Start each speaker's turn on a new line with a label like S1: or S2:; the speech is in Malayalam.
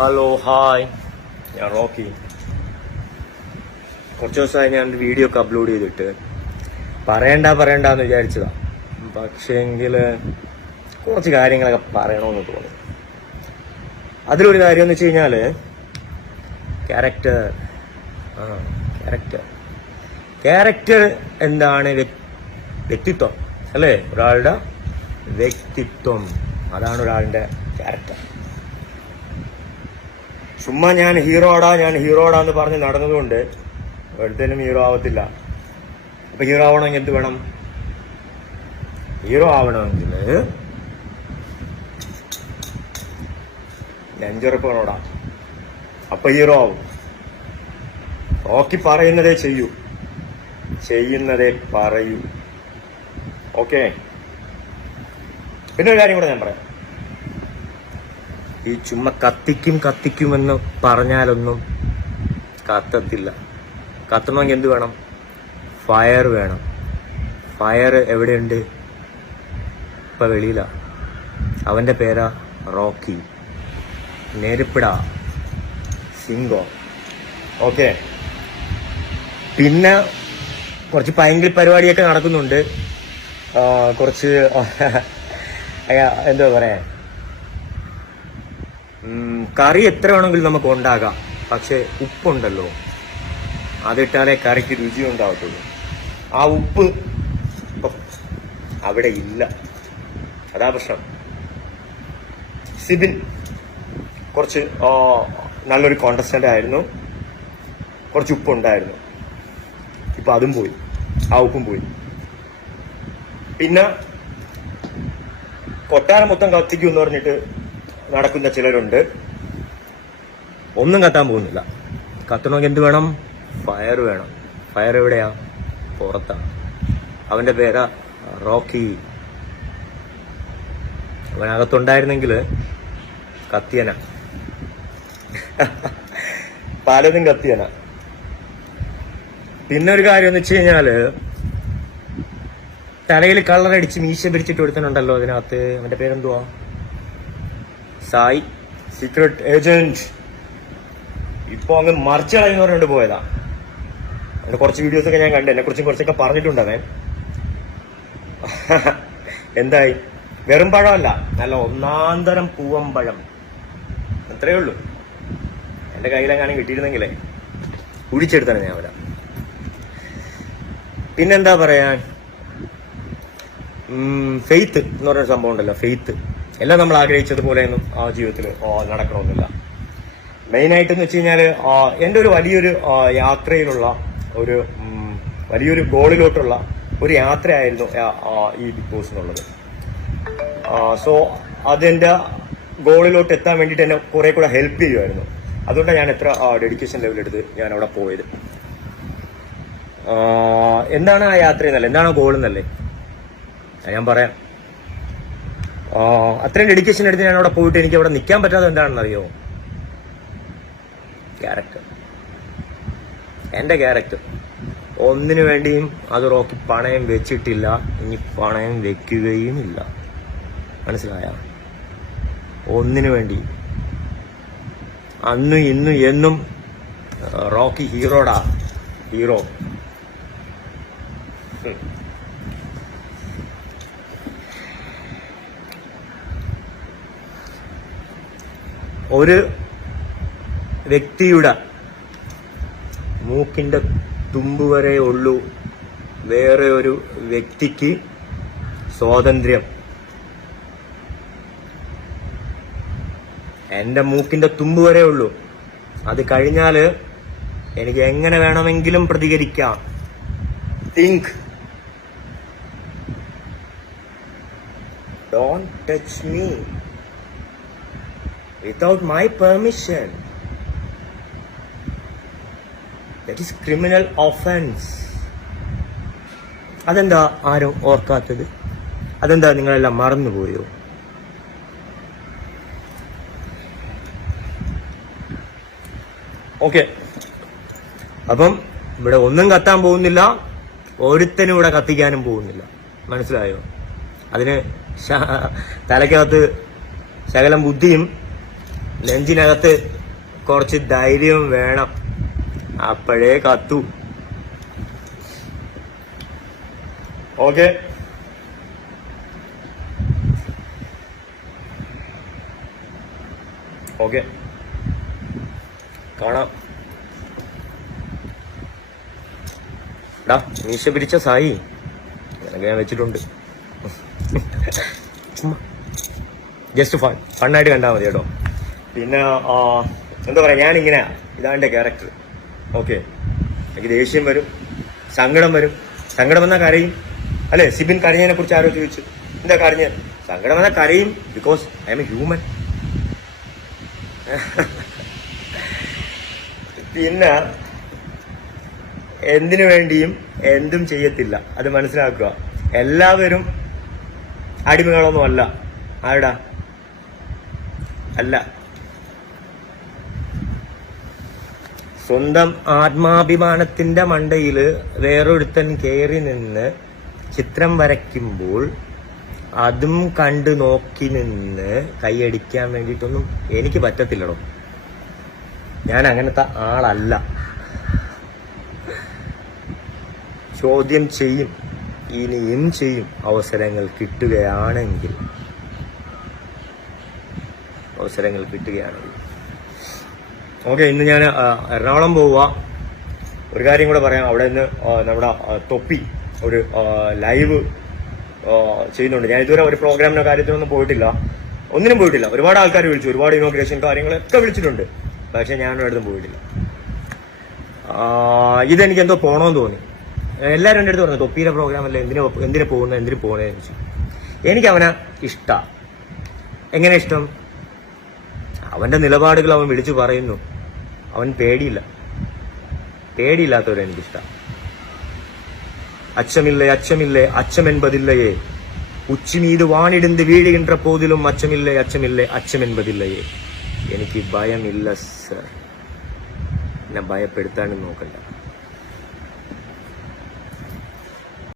S1: ഹലോ ഹായ് ഞാൻ റോക്കി. കുറച്ച് ദിവസമായി ഞാൻ വീഡിയോ ഒക്കെ അപ്ലോഡ് ചെയ്തിട്ട്. പറയണ്ട പറയണ്ടെന്ന് വിചാരിച്ചതാ. പക്ഷേങ്കിൽ കുറച്ച് കാര്യങ്ങളൊക്കെ പറയണമെന്ന് തോന്നി. അതിലൊരു കാര്യം എന്ന് വെച്ച് കഴിഞ്ഞാൽ ക്യാരക്ടർ ക്യാരക്ടർ ക്യാരക്ടർ എന്താണ് വ്യ- വ്യക്തിത്വം അല്ലേ? ഒരാളുടെ വ്യക്തിത്വം. അതാണ് ഒരാളുടെ ക്യാരക്ടർ ചുമ്മാ ഞാൻ ഹീറോടാ ഞാൻ ഹീറോടാ എന്ന് പറഞ്ഞ് നടന്നതുകൊണ്ട് ഒരുത്തേനും ഹീറോ ആവത്തില്ല. അപ്പൊ ഹീറോ ആവണമെങ്കിൽ എന്ത് വേണം? ഹീറോ ആവണമെങ്കിൽ നെഞ്ചുറപ്പുകളോടാ അപ്പൊ ഹീറോ ആവും. നോക്കി പറയുന്നതേ ചെയ്യൂ. ചെയ്യുന്നതേ പറയൂ. ഓക്കെ പിന്നെ ഒരു കാര്യം കൂടെ ഞാൻ പറയാം. ഈ ചുമ്മാ കത്തിക്കും കത്തിക്കുമെന്ന് പറഞ്ഞാലൊന്നും കത്തത്തില്ല. കത്തണമെങ്കിൽ എന്ത് വേണം? ഫയർ വേണം. ഫയർ എവിടെയുണ്ട്? ഇപ്പൊ വെളിയിലാ. അവന്റെ പേരാ റോക്കി. നെരുപ്പിട. സിംഗോ. ഓക്കെ. പിന്നെ കുറച്ച് ഭയങ്കര പരിപാടിയൊക്കെ നടക്കുന്നുണ്ട്. കുറച്ച് എന്താ പറയാ? കറി എത്ര വേണമെങ്കിലും നമുക്ക് ഉണ്ടാകാം. പക്ഷെ ഉപ്പുണ്ടല്ലോ. അതിട്ടാലേ കറിക്ക് രുചി ഉണ്ടാവത്തുള്ളൂ. ആ ഉപ്പ് അവിടെ ഇല്ല. അതാ പ്രശ്നം. സിബിൻ കുറച്ച് നല്ലൊരു കോണ്ടസ്റ്റന്റ് ആയിരുന്നു. കുറച്ച് ഉപ്പുണ്ടായിരുന്നു. ഇപ്പൊ അതും പോയി. ആ ഉപ്പും പോയി. പിന്നെ കൊട്ടാരം മൊത്തം കത്തിക്കും എന്ന് പറഞ്ഞിട്ട് നടക്കുന്ന ചിലരുണ്ട്. ഒന്നും കത്താൻ പോകുന്നില്ല. കത്തണമെങ്കിൽ എന്ത് വേണം? ഫയർ വേണം. ഫയർ എവിടെയാ? പുറത്താ അവന്റെ പേരാ റോക്കി. അവനകത്തുണ്ടായിരുന്നെങ്കിൽ കത്തിയന. പലതും കത്തിയന. പിന്നെ ഒരു കാര്യം എന്ന് വെച്ച് കഴിഞ്ഞാൽ തലയിൽ കളറടിച്ച് മീശ പിടിച്ചിട്ട് കൊടുത്തിട്ടുണ്ടല്ലോ അതിനകത്ത്. അവന്റെ പേരെന്തുവാ? സായി സീക്രട്ട് ഏജന്റ് ഇപ്പൊ അങ്ങ് മറിച്ച് കളയുന്ന പറഞ്ഞിട്ട് പോയതാ. അതിന്റെ കുറച്ച് വീഡിയോസ് ഒക്കെ ഞാൻ കണ്ടു എന്നെ കുറിച്ചും കുറച്ചൊക്കെ പറഞ്ഞിട്ടുണ്ട് അവൻ. എന്തായി? വെറും പഴമല്ല നല്ല ഒന്നാന്തരം പൂവമ്പഴം അത്രേ ഉള്ളൂ. എന്റെ കയ്യിലെങ്ങാനും കിട്ടിയിരുന്നെങ്കിലേ. കുഴിച്ചെടുത്താണ് ഞാൻ അവരാ. പിന്നെന്താ പറയാൻ? ഫെയ്ത്ത് എന്ന് പറയുന്ന സംഭവം ഉണ്ടല്ലോ ഫെയ്ത്ത് എല്ലാം നമ്മൾ ആഗ്രഹിച്ചതുപോലെയൊന്നും ആ ജീവിതത്തിൽ നടക്കണമെന്നില്ല. മെയിനായിട്ട് എന്ന് വെച്ച് കഴിഞ്ഞാൽ എന്റെ ഒരു വലിയൊരു യാത്രയിലുള്ള ഒരു വലിയൊരു ഗോളിലോട്ടുള്ള ഒരു യാത്രയായിരുന്നു ഈ ബിഗ് ബോസ് എന്നുള്ളത്. സോ അതെന്റെ ഗോളിലോട്ട് എത്താൻ വേണ്ടിയിട്ട് എന്നെ കുറെ കൂടെ ഹെൽപ്പ് ചെയ്യുമായിരുന്നു. അതുകൊണ്ടാണ് ഞാൻ എത്ര ഡെഡിക്കേഷൻ ലെവൽ എടുത്ത് ഞാൻ അവിടെ പോയത്. എന്താണ് ആ യാത്ര എന്നല്ലേ? എന്താണ് ഗോൾ എന്നല്ലേ? ഞാൻ പറയാം. അത്രയും ഡെഡിക്കേഷൻ എടുത്ത് ഞാൻ അവിടെ പോയിട്ട് എനിക്ക് അവിടെ നിൽക്കാൻ പറ്റാതെ എന്താണെന്ന് അറിയോ ക്യാരക്ടർ എന്റെ ക്യാരക്ടർ ഒന്നിനു വേണ്ടിയും അത് റോക്കി പണയം വെച്ചിട്ടില്ല. ഇനി പണയം വെക്കുകയും ഇല്ല മനസ്സിലായ? ഒന്നിനു വേണ്ടി. അന്നും ഇന്നും എന്നും റോക്കി ഹീറോടാ. ഹീറോ. ഒരു വ്യക്തിയുടെ മൂക്കിന്റെ തുമ്പ് വരെ ഉള്ളൂ. വേറെ ഒരു വ്യക്തിക്ക് സ്വാതന്ത്ര്യം. എന്റെ മൂക്കിന്റെ തുമ്പ് വരെ ഉള്ളൂ. അത് കഴിഞ്ഞാൽ എനിക്ക് എങ്ങനെ വേണമെങ്കിലും പ്രതികരിക്കാം. Think don't touch me without my permission. That is criminal offense. അതെന്താ ആരും ഓർക്കാത്തത്? അതെന്താ നിങ്ങളെല്ലാം മറന്നുപോയോ? ഓക്കെ അപ്പം ഇവിടെ ഒന്നും കത്താൻ പോകുന്നില്ല. ഒരുത്തനും ഇവിടെ കത്തിക്കാനും പോകുന്നില്ല. മനസ്സിലായോ? അതിന് തലക്കകത്ത് ശകലം ബുദ്ധിയും നെഞ്ചിനകത്ത് കുറച്ച് ധൈര്യം വേണം. അപ്പോഴേ കത്തു. ഓക്കെ. ഓക്കെ. കാണാം. ഡാ മീശ പിരിച്ച സായി. നിനക്ക് ഞാൻ വെച്ചിട്ടുണ്ട്. ജസ്റ്റ് ഫൺ ഫണ്ണായിട്ട് കണ്ടാൽ മതി കേട്ടോ. പിന്നെ എന്താ പറയാ ഞാനിങ്ങനെ ഇതാണ് എന്റെ ക്യാരക്ടർ ഓക്കെ എനിക്ക് ദേഷ്യം വരും സങ്കടം വരും. സങ്കടം വന്നാൽ കരയും. അല്ലേ? സിബിൻ കരഞ്ഞതിനെ കുറിച്ച് ആരോ ചോദിച്ചു. എന്താ കരഞ്ഞ സങ്കടം വന്നാൽ കരയും because I am a human പിന്നെ എന്തിനു വേണ്ടിയും എന്തും ചെയ്യത്തില്ല. അത് മനസ്സിലാക്കുക. എല്ലാവരും അടിമകളൊന്നും അല്ല. ആരുടാ? അല്ല. സ്വന്തം ആത്മാഭിമാനത്തിന്റെ മണ്ടയിൽ വേറൊരുത്തൻ കയറി നിന്ന് ചിത്രം വരയ്ക്കുമ്പോൾ അതും കണ്ടു നോക്കി നിന്ന് കൈയടിക്കാൻ വേണ്ടിയിട്ടൊന്നും എനിക്ക് പറ്റത്തില്ലടോ. ഞാൻ അങ്ങനത്തെ ആളല്ല. ചോദ്യം ചെയ്യും. ഇനിയും ചെയ്യും? അവസരങ്ങൾ കിട്ടുകയാണെങ്കിൽ. അവസരങ്ങൾ കിട്ടുകയാണെങ്കിൽ. ഓക്കെ ഇന്ന് ഞാൻ എറണാകുളം പോവുക. ഒരു കാര്യം കൂടെ പറയാം. അവിടെ നിന്ന് നമ്മുടെ തൊപ്പി ഒരു ലൈവ് ചെയ്യുന്നുണ്ട്. ഞാൻ ഇതുവരെ ഒരു പ്രോഗ്രാമിന്റെ കാര്യത്തിനൊന്നും പോയിട്ടില്ല. ഒന്നിനും പോയിട്ടില്ല. ഒരുപാട് ആൾക്കാർ വിളിച്ചു. ഒരുപാട് ഇനോഗ്രേഷൻ കാര്യങ്ങളൊക്കെ വിളിച്ചിട്ടുണ്ട്. പക്ഷെ ഞാൻ ഒരിടത്തും പോയിട്ടില്ല. ഇതെനിക്ക് എന്തോ പോകണമെന്ന് തോന്നി. എല്ലാവരും എന്റെ അടുത്ത് പറഞ്ഞു തൊപ്പിയുടെ പ്രോഗ്രാം അല്ലേ? എന്തിനു എന്തിനു പോകുന്നത് എന്തിനു പോകണേ ചോദിച്ചു. എനിക്ക് അവനെ ഇഷ്ട. എങ്ങനെ ഇഷ്ടം? അവന്റെ നിലപാടുകൾ അവൻ വിളിച്ചു പറയുന്നു. അവൻ പേടിയില്ല. പേടിയില്ലാത്തവരെ എനിക്കിഷ്ടം. അച്ചമില്ലേ അച്ചമില്ലേ അച്ചമെൻപതില്ലയേ. ഉച്ചിമീത് വാണിടുന്ന് വീഴുകിன்ற പോതിലും അച്ചമില്ലേ അച്ചമില്ലേ അച്ചമെൻപതില്ലയേ. എനിക്ക് ഭയമില്ല സർ. എന്നെ ഭയപ്പെടുത്താനും നോക്കണ്ട.